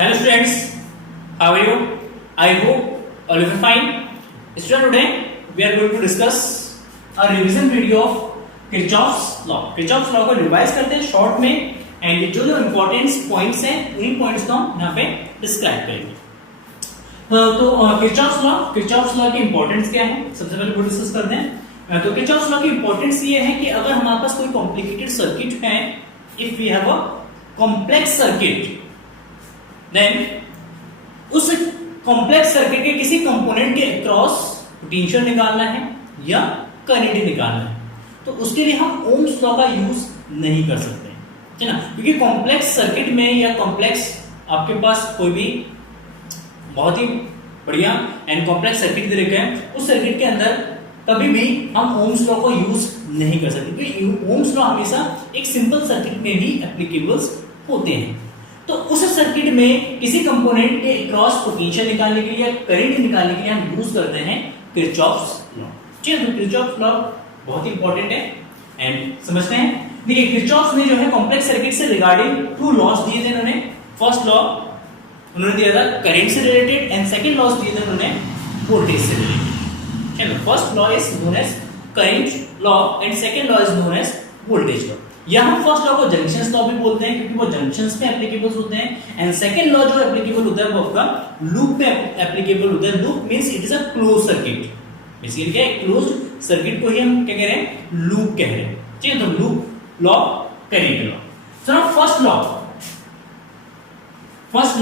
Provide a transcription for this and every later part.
Hello students, how are you? I hope all of you are fine. Student, today we are going to discuss a revision video of Kirchhoff's law. Kirchhoff's law को revise करते हैं short में and जो important points हैं उन points को हम यहाँ पे डिस्क्राइब करेंगे। तो Kirchhoff's law की इंपॉर्टेंस क्या है सबसे पहले वो डिस्कस करते हैं। तो Kirchhoff's law की इंपॉर्टेंस ये है कि अगर हमारे पास कोई कॉम्प्लिकेटेड सर्किट है, if we have a complex circuit, then उस कॉम्प्लेक्स सर्किट के किसी कंपोनेंट के अक्रॉस पोटेंशियल निकालना है या करंट निकालना है, तो उसके लिए हम ओम्स लॉ का यूज नहीं कर सकते, ठीक है ना, क्योंकि कॉम्प्लेक्स सर्किट में या कॉम्प्लेक्स आपके पास कोई भी बहुत ही बढ़िया एंड कॉम्प्लेक्स सर्किट दे रखा है, उस सर्किट के अंदर कभी भी हम ओम्स लॉ को यूज नहीं कर सकते, क्योंकि ओम्स लॉ हमेशा एक सिंपल सर्किट में भी एप्लीकेबल्स होते हैं। तो उस सर्किट में किसी कंपोनेंट के क्रॉस पोटेंशियल निकालने के लिए या करंट निकालने के लिए हम यूज करते हैं किरचॉफ्स लॉ। ठीक है, तो किरचॉफ्स लॉ बहुत ही इंपॉर्टेंट है एंड समझते हैं। देखिए किरचॉफ्स ने जो है कॉम्प्लेक्स सर्किट से रिगार्डिंग टू लॉज दिए थे उन्होंने। फर्स्ट लॉ उन्होंने दिया था करंट से रिलेटेड एंड सेकंड लॉज दिए थे उन्होंने वोल्टेज से रिलेटेड। चलो, first law is known as current law and second law is known as voltage law. या हम फर्स्ट लॉ को जंक्शंस लॉ भी बोलते हैं क्योंकि वो जंक्शंस में एप्लीकेबल होते हैं, एंड सेकंड लॉ जो एप्लीकेबल होता है वो आपका लूप में एप्लीकेबल होता है। Loop means it is a close circuit. Basically क्या है, क्लोज्ड सर्किट को ही हम क्या कह रहे हैं, लूप कह रहे हैं। ठीक है, तो loop law, current law. So now first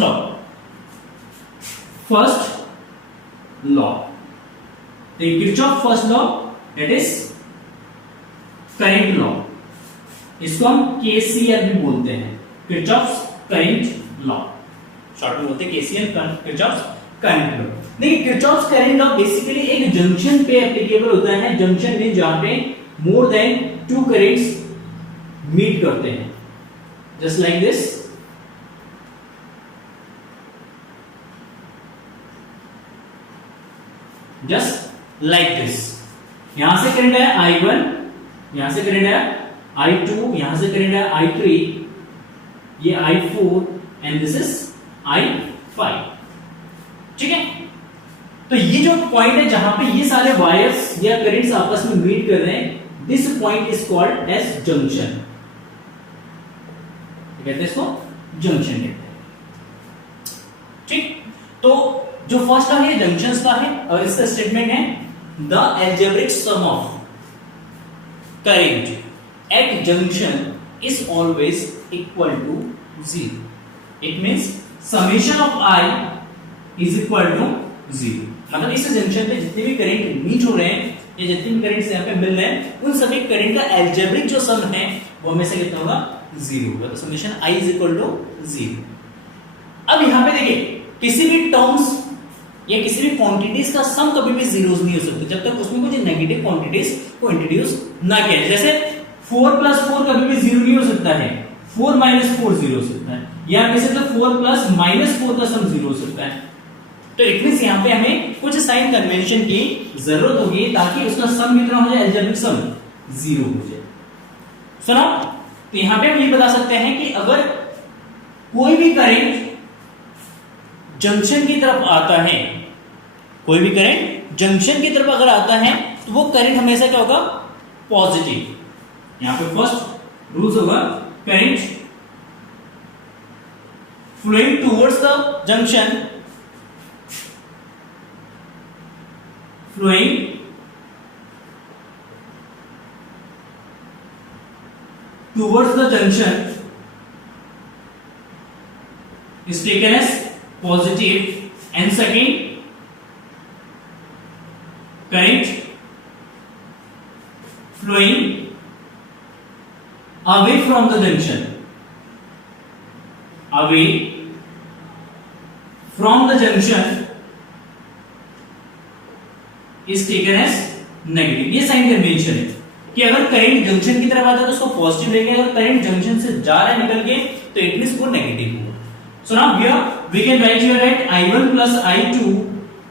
law the Kirchhoff first law that is current law, इसको हम केसीएल भी बोलते हैं, किरचॉफ्स करंट लॉ, शॉर्ट में बोलते हैं केसीएल, किरचॉफ्स करंट लॉ। देखिए किरचॉफ्स करंट लॉ बेसिकली एक जंक्शन पे एप्लीकेबल होता है। जंक्शन में जहां पे more than two currents meet करते हैं, just like this. Just like this, यहां से करंट है I1, यहां से करंट है I2, यहां से करंट है I3, ये I4 and this is I5। ठीक है, तो ये जो पॉइंट है जहां पे ये सारे वायर्स या करंट्स आपस में मीट कर रहे हैं, this point is called as junction. कहते हैं इसको जंक्शन कहते हैं। ठीक, तो जो फर्स्ट लॉ है जंक्शंस का है और इसका स्टेटमेंट है the algebraic sum of current at junction is always equal to 0. It means summation of I is equal to 0. मतलब इस जंक्शन पे जितने भी करंट मीट हो रहे हैं या जितने भी करंट्स यहाँ पे मिल रहे हैं, उन सभी करंट का अलजेब्रिक जो सम है वो हमेशा कितना होगा, 0 होगा। तो summation I is equal to 0। अब यहाँ पे देखिए किसी भी टर्म्स या किसी भी क्वांटिटीज का सम कभी भी जीरोस नहीं हो सकता जब तक उसमें कुछ नेगेटिव क्वांटिटीज को इंट्रोड्यूस ना किया जाए। जैसे 4 + 4 कभी भी 0 नहीं हो सकता है, 4 - 4 0 हो सकता है, या कैसे तो 4 + -4 का सम 0 हो सकता है। तो इट मींस यहां पे हमें कुछ साइन कन्वेंशन की जरूरत होगी ताकि उसका सम कितना हो जाए, अलजेब्रिक सम 0 हो जाए। सुनो, तो यहां पे हम ये बता सकते हैं कि अगर कोई भी करंट जंक्शन की तरफ आता है, कोई भी करंट जंक्शन की तरफ अगर आता है तो वो करंट हमेशा क्या होगा, पॉजिटिव। यहां पे फर्स्ट रूल्स होगा current flowing towards the junction, flowing towards the junction is taken as positive, and second current flowing away from the junction, away from the junction is taken as negative। ये sign convention है कि अगर current junction की तरफ आता है तो उसको पॉजिटिव लेंगे, अगर करंट जंक्शन से जा रहा है निकल के तो इट मींस वो नेगेटिव होगा। So now here we can write here that I1 plus I2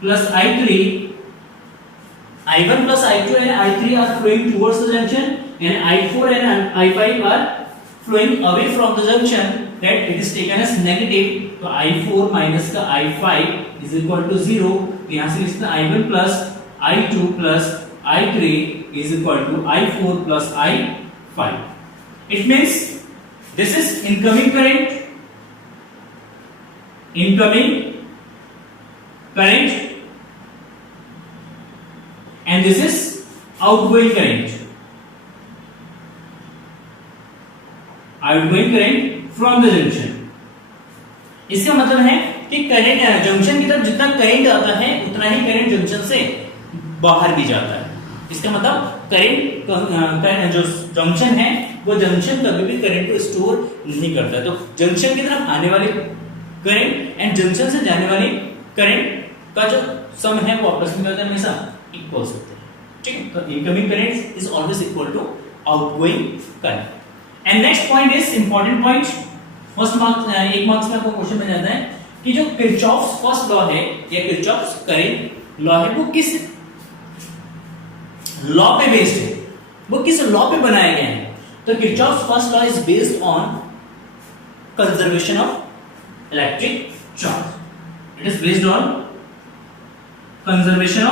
plus I3, I1 plus I2 and I3 are flowing towards the junction, and I4 and I5 are flowing away from the junction, that it is taken as negative, तो I4 minus का I5 is equal to 0, यहाँ से लिखते हैं I1 plus I2 plus I3 is equal to I4 plus I5. It means this is incoming current, and this is outgoing current from the junction. इसका मतलब है कि current junction की तरफ जितना करंट आता है उतना ही करंट जंक्शन से बाहर भी जाता है. इसका मतलब करंट जो जंक्शन है वो जंक्शन कभी भी करंट को स्टोर नहीं करता. तो जंक्शन की तरफ आने वाले करंट एंड जंक्शन से जाने वाले करंट का जो सम है वो आपस में हमेशा इक्वल होते हैं. ठीक है, तो incoming current is always equal to outgoing current. And next point is important point. First marks, एक मार्क्स में आपको क्वेश्चन बन जाता है कि जो किरचॉफ्स फर्स्ट लॉ है या किरचॉफ्स करंट लॉ है वो किस लॉ पे बेस्ड है, वो किस लॉ पे बनाया गया है. तो Kirchhoff's first law is based on conservation of electric charge. It is based on conservation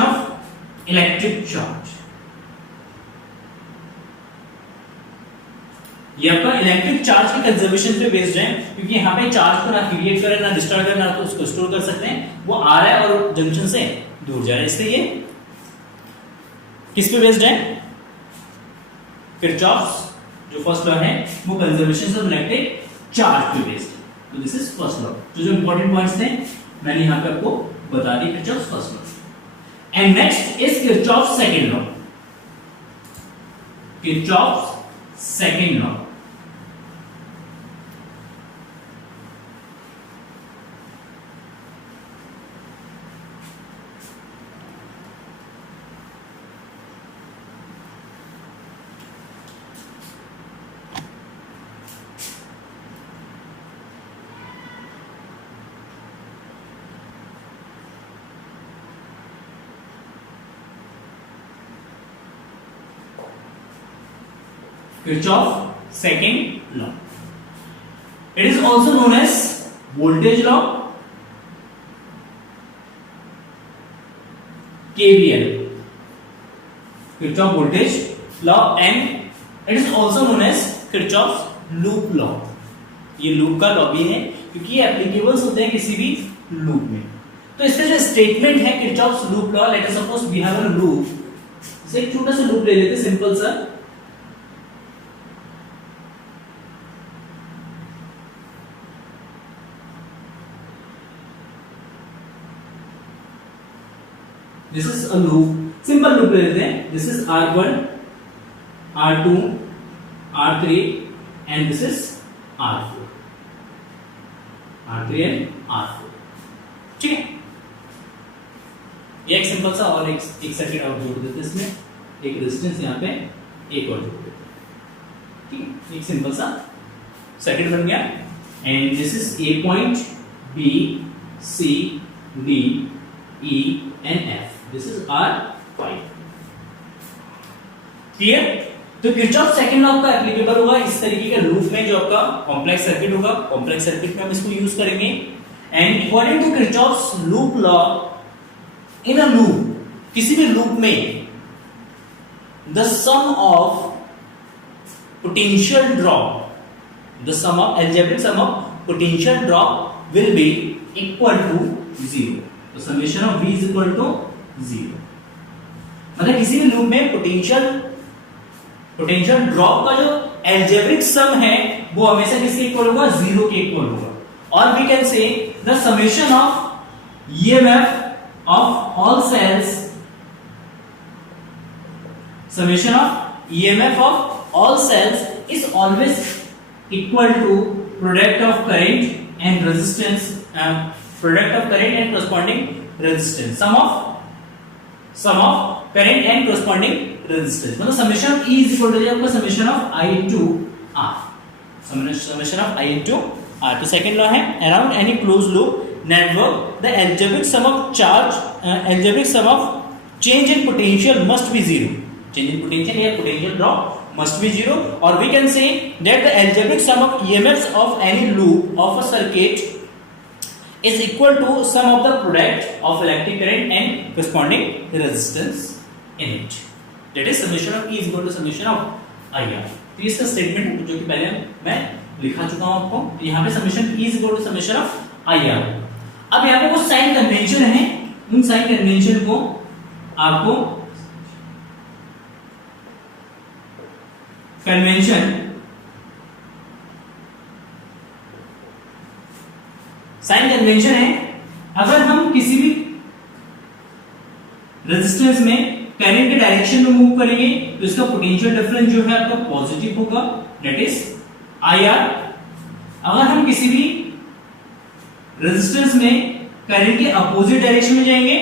of electric charge. ये आपका इलेक्ट्रिक चार्ज के कंजर्वेशन पे बेस्ड है, क्योंकि यहाँ पे चार्ज को ना क्रिएट करे ना डिस्ट्रॉय करे ना तो उसको स्टोर कर सकते हैं. वो आ रहा है और जंक्शन से दूर जा रहा है, इसलिए ये किस पे बेस्ड है, किरचॉफ्स जो फर्स्ट लॉ है वो कंजर्वेशन ऑफ इलेक्ट्रिक चार्ज पे बेस्ड है. तो दिस इज फर्स्ट लॉ. जो इंपॉर्टेंट पॉइंट्स थे मैंने यहाँ पे आपको बता दी Kirchhoff's first law. And next is Kirchhoff's second law. Kirchhoff's second law. Kirchhoff's second law. It is also known as voltage law, KVL, Kirchhoff voltage law, and it is also known as Kirchhoff's loop law. ये loop का law भी है क्योंकि ये एप्लीकेबल्स होते हैं किसी भी लूप में. तो इसका जो स्टेटमेंट है Kirchhoff's loop law, let us suppose we have a loop. से एक छोटा सा लूप ले लेते हैं, सिंपल सा. This is a loop, simple loop ले लेते हैं. This is R1, R2, R3 and this is R4. R3 and R4. ठीक है, ये एक सिंपल सा और एक सर्किट और जोड़ देते हैं. इसमें एक रेजिस्टेंस यहाँ पे एक और जोड़ देते हैं. ठीक है, एक सिंपल सा सर्किट बन गया. And this is A point, B, C, D, E and F. This is R5. Clear. तो किरचॉफ सेकंड लॉ का एप्लीकेबल होगा इस तरीके के लूप में जो आपका कॉम्प्लेक्स सर्किट होगा. कॉम्प्लेक्स सर्किट में हम इसको यूज करेंगे. And according to Kirchhoff's loop law, in a loop, किसी भी लूप में the sum of potential drop, the sum of algebraic sum of potential drop will be equal to 0. तो summation of V is equal to 0. मतलब किसी भी loop में potential drop का जो अलजेब्रिक सम है वो हमेशा किसके इक्वल होगा, 0 के इक्वल होगा. और we can say the summation of EMF of all cells, summation of EMF of all cells is always equal to product of current and resistance, product of current and corresponding resistance, sum of current and corresponding resistance. मतलब summation of E is equal to आपका summation of I into R, summation of I into R. तो second law है, around any closed loop network the algebraic sum of charge, algebraic sum of change in potential must be 0. change in potential या potential drop must be zero, or we can say that the algebraic sum of EMFs of any loop of a circuit is equal to sum of the product of electric current and corresponding resistance in it. That is summation of E is equal to summation of IR. तो इसका statement जो कि पहले मैं लिखा चुका हूं आपको, यहाँ पे summation E is equal to summation of IR. अब यहाँ पे कुछ साइन कन्वेंशन है, उन साइन कन्वेंशन को आपको कन्वेंशन साइन कन्वेंशन है, अगर हम किसी भी रेजिस्टेंस में करंट के डायरेक्शन में मूव करेंगे तो इसका पोटेंशियल डिफरेंस जो है आपका पॉजिटिव होगा, दैट इज IR. अगर हम किसी भी रेजिस्टेंस में करंट के अपोजिट डायरेक्शन में जाएंगे,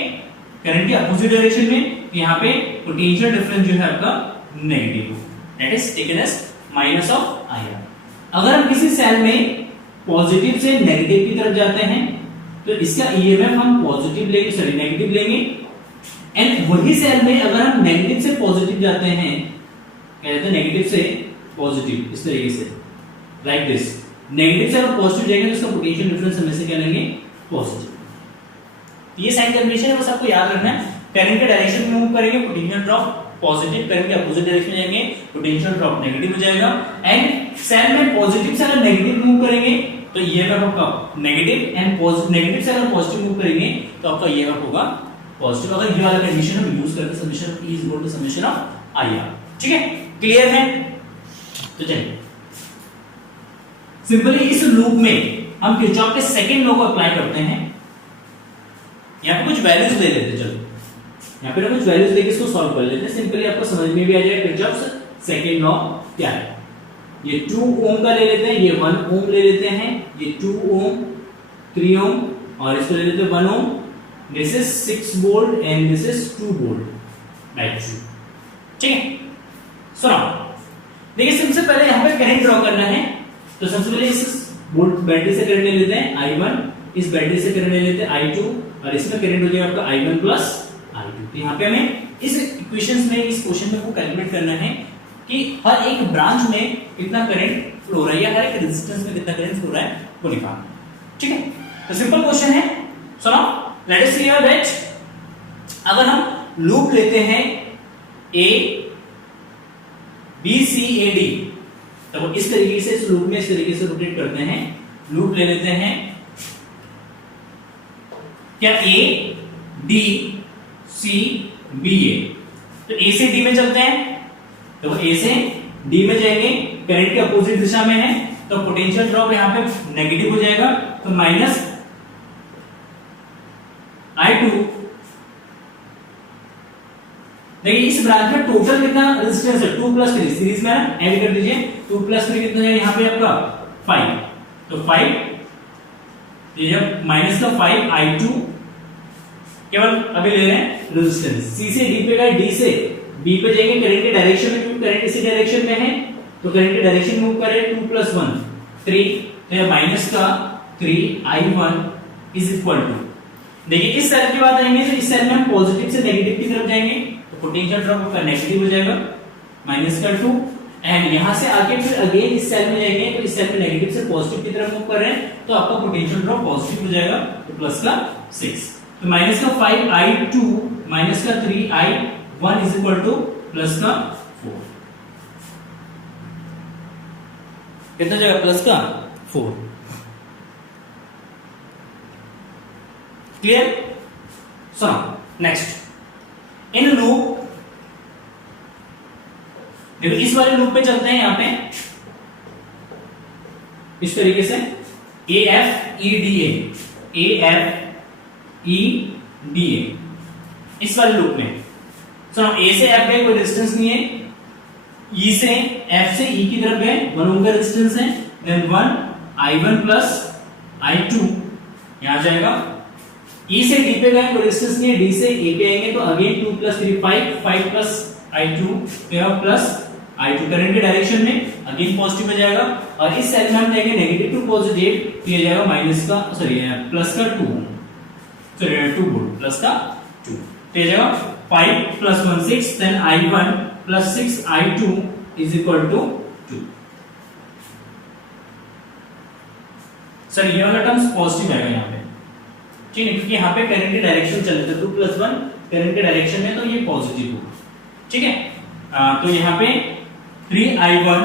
करंट के अपोजिट डायरेक्शन में, यहाँ पे पोटेंशियल डिफरेंस जो है आपका नेगेटिव होगा, that is taken as minus of IR. अगर हम किसी सेल में पॉजिटिव से नेगेटिव की तरफ जाते हैं तो इसका EMF हम पॉजिटिव लेंगे, सॉरी नेगेटिव लेंगे, एंड वही सेल में अगर हम नेगेटिव से पॉजिटिव जाते हैं, कहते हैं नेगेटिव से पॉजिटिव, इस तरीके से लाइक दिस, नेगेटिव से अगर पॉजिटिव जाएंगे तो इसका पोटेंशियल डिफरेंस हम से क्या लेंगे, पॉजिटिव. ये साइन कन्वेंशन है, बस आपको याद रखना है. करंट के डायरेक्शन में मूव करेंगे पोटेंशियल ड्रॉप पॉजिटिव, करंट के अपोजिट डायरेक्शन में जाएंगे पोटेंशियल ड्रॉप नेगेटिव हो जाएगा. एंड सेल में पॉजिटिव से अगर नेगेटिव मूव करेंगे तो EMF आपका नेगेटिव, एंड नेगेटिव से अगर पॉजिटिव मूव करेंगे तो आपका EMF होगा पॉजिटिव. अगर ये वाला कंडीशन हम यूज करके summation of E is equal to summation of IR. ठीक है, क्लियर है? तो चलिए सिंपली इस लूप में हम किरचॉफ के सेकंड लॉ को अप्लाई करते हैं. यहां पे कुछ वैल्यूज ले लेते हैं, चलो यहां पे कुछ वैल्यूज लेके इसको सॉल्व कर लेते हैं. सिंपली आपको समझ में भी आ जाएगा किरचॉफ सेकंड लॉ क्या है. ये 2 ओम का ले लेते हैं, ये 1 ओम ले लेते हैं, ये 2 ओम, 3 ओम, और इसको ले लेते हैं 1 ohm. This is 6 volt and this is 2 volt like 2. ठीक है, सुनो देखिए सबसे पहले यहां पे करंट ड्रॉ करना है. तो सबसे पहले इस वोल्ट बैटरी से करंट ले लेते हैं I1, इस बैटरी से करंट ले लेते हैं I2, और इसमें करंट हो जाएगा आपका I1 प्लस I2. तो यहाँ पे हमें इस इक्वेशंस में, इस क्वेश्चन में को कैलकुलेट करना है कि हर एक ब्रांच में कितना करंट फ्लो हो रहा है या हर एक रेजिस्टेंस में कितना करंट फ्लो हो रहा है वो निकालना. ठीक है, तो सिंपल क्वेश्चन है. सुनो, let us see here that अगर हम लूप लेते हैं A B C A D, तो इस तरीके से इस लूप में इस तरीके से रोटेट करते हैं. लूप ले लेते हैं क्या A D C B A, तो A से D में चलते हैं, तो A से D में जाएंगे, करंट के अपोजिट दिशा में है तो पोटेंशियल ड्रॉप यहाँ पे नेगेटिव हो जाएगा, तो माइनस I2. देखिए इस ब्रांच में टोटल कितना रेजिस्टेंस है, 2 प्लस 3, सीरीज में ऐड कर दीजिए. 2 प्लस 3 कितना है यहाँ पे आपका 5, तो 5, ये जब माइनस का 5 I2 केवल अभी ले रहे हैं रेजिस्टेंस. C से D पे गए, D से B पे जाएंगे, करंट के डायरेक्शन में, क्योंकि करंट इसी डायरेक्शन में है तो करंट के डायरेक्शन मूव करें. 2 प्लस 1 3, तो ये माइनस का 3 I1 इज इक्वल टू, देखिए इस सेल की बात आएंगे तो इस सेल में हम पॉजिटिव से नेगेटिव की तरफ जाएंगे तो पोटेंशियल ड्रॉप का नेगेटिव हो जाएगा, माइनस का 2. एंड यहां से आगे फिर अगेन इस सेल में जाएंगे तो इस सेल में नेगेटिव से पॉजिटिव की तरफ मूव कर रहे हैं तो आपका पोटेंशियल ड्रॉप पॉजिटिव हो जाएगा, तो प्लस का 6. तो माइनस का 5 I2 माइनस का 3 I1 is equal two plus का 4. कितना जाएगा, प्लस का 4. क्लियर? सुनो नेक्स्ट इन लूप, देखो इस वाले लूप पे चलते हैं. यहां पे इस तरीके से AFEDA इस वाले लूप में सुनो, A से F गए कोई रेजिस्टेंस नहीं है, E से F से E की तरफ गए 1 ओम का रेजिस्टेंस है, देन 1 I1 प्लस I2 यहां जाएगा. E से D पे गए कोई रेजिस्टेंस नहीं है, D से A पे आएंगे तो again 2 plus 3 5 plus I2 plus I2 current के डायरेक्शन में अगेन पॉजिटिव हो जाएगा. और इस सेल में हम जाएंगे नेगेटिव टू पॉजिटिव, तो ये जाएगा माइनस का, सॉरी प्लस का 2, सॉरी 2 वोल्ट प्लस का 2, तो ये जाएगा 5 plus 1 6, then I1 plus 6i2 is equal to 2। Sir ये वाला टर्म्स पॉजिटिव आएगा यहाँ पे, ठीक है, क्योंकि यहाँ पे करंट की डायरेक्शन चल रही है, 2 + 1 करंट के डायरेक्शन में, तो ये पॉजिटिव होगा, ठीक है। तो यहाँ पे 3i1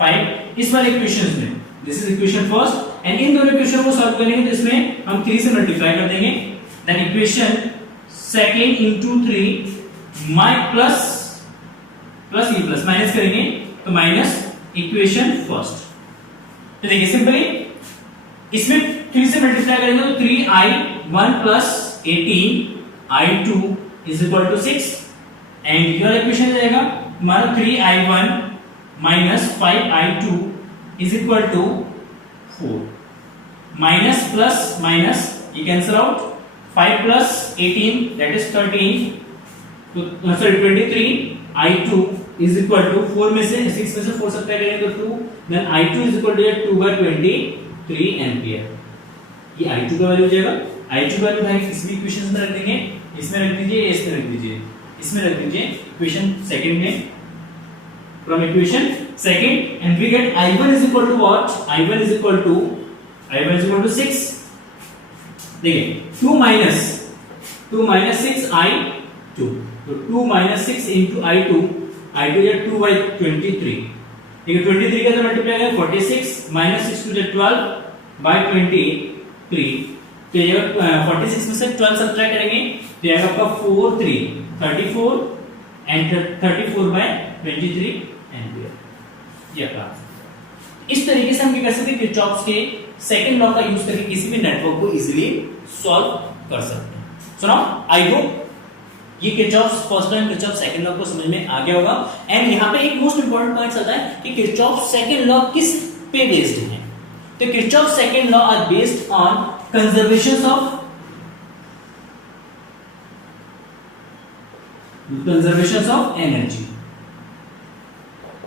5 इस वाले इक्वेशंस में, this is equation first, and in दोनों इक्वेशन को सॉल्व करेंगे तो इसमें हम 3 से मल्टीप्लाई कर देंगे, then equation second into 3 plus ये प्लस माइनस करेंगे तो माइनस इक्वेशन फर्स्ट। तो देखिए सिंपली इसमें 3 से मल्टीप्लाई करेंगे तो 3i1 plus 18i2 is equal to 6, and ये वाला इक्वेशन जाएगा हमारा 3i1 minus 5i2 is equal to 4, minus plus minus ये cancel out, 5 plus 18 that is 13, तो sorry 23i2 is equal to 4 में से 6 में से 4 सब्ट्रैक्ट करेंगे तो 2, then i2 is equal to 2/23 ampere. ये i2 का वैल्यू हो जाएगा, i2 का वैल्यू भाई किसी भी इक्वेशन में रख देंगे, इसमें रख दीजिए, इसमें रख दीजिए, इसमें रख दीजिए इक्वेशन सेकंड में, from equation second, and we get i1 is equal to what, i1 is equal to 6। देखिए 2 माइनस 6i2, तो 2 माइनस 6 इंटू i2 या 2/23, ठीक है, 23 का तो मल्टीप्लाई करें 46 माइनस 6 टू 12/23, तो ये 46 में से 12 सब्ट्रैक्ट करेंगे तो ये आएगा आपका 4 3 34 एंड 34/23 एंपियर। ये आपका इस तरीके से हम क्या कर सकते हैं, किरचॉफ्स के सेकंड लॉ का यूज करके किसी भी नेटवर्क को इजीली सॉल्व कर सकते हैं। सो नाउ आई होप ये Kirchhoff's first law and Kirchhoff second law को समझ में आ गया होगा, एंड यहाँ पे एक मोस्ट इंपोर्टेंट पॉइंट आता है कि किरचॉफ सेकंड लॉ किस पे बेस्ड है। तो Kirchhoff second law are based on conservation of energy.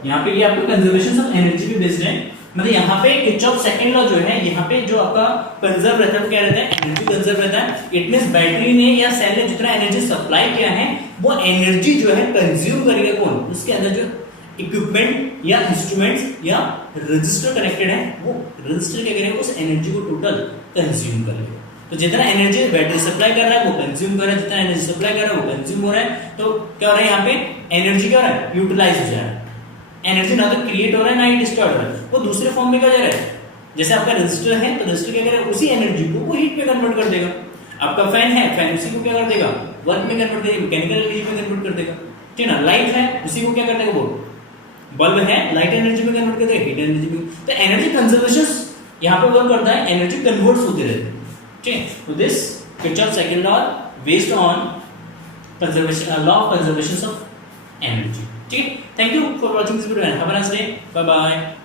यहाँ पे ये आपको कंजर्वेशन ऑफ एनर्जी पे बेस्ड है, मतलब यहाँ पे किरचॉफ सेकंड लॉ जो है, यहाँ पे जो आपका कंजर्व रहता है, क्या रहता है, एनर्जी कंजर्व रहता है। इट मींस बैटरी ने या सेल ने जितना एनर्जी सप्लाई किया है वो एनर्जी जो है कंज्यूम करेगा कौन, उसके अंदर जो इक्विपमेंट या इंस्ट्रूमेंट्स या रजिस्टर कनेक्टेड है, वो रजिस्टर क्या करेगा, उस एनर्जी को टोटल कंज्यूम करेगा। तो जितना एनर्जी बैटरी सप्लाई कर रहा है वो कंज्यूम कर रहा है, जितना एनर्जी सप्लाई कर रहा है वो कंज्यूम हो रहा है, तो क्या हो रहा है, यहाँ पे एनर्जी क्या हो रहा है, यूटिलाइज हो जा रहा है। एनर्जी ना तो क्रिएट हो रहा है ना ही डिस्ट्रॉय हो रहा है, वो दूसरे फॉर्म में क्या जा रहा है, जैसे आपका रेजिस्टर है तो रेजिस्टर क्या करेगा, उसी एनर्जी को वो हीट पे कन्वर्ट कर देगा। आपका फैन है, फैन उसी को क्या कर देगा, वर्क में कन्वर्ट करेगा, मैकेनिकल एनर्जी में कन्वर्ट कर देगा, ठीक है ना। लाइट है, उसी को क्या कर देगा, वो बल्ब है, लाइट एनर्जी में कन्वर्ट कर देगा, हीट एनर्जी में। तो एनर्जी कंजर्वेशन यहाँ पे वर्क करता है, एनर्जी कन्वर्ट्स होते रहते हैं, ठीक है। तो this Kirchhoff second law based on conservation, law of conservation of energy, ठीक है। Thank you for watching this video and have a nice day, bye bye.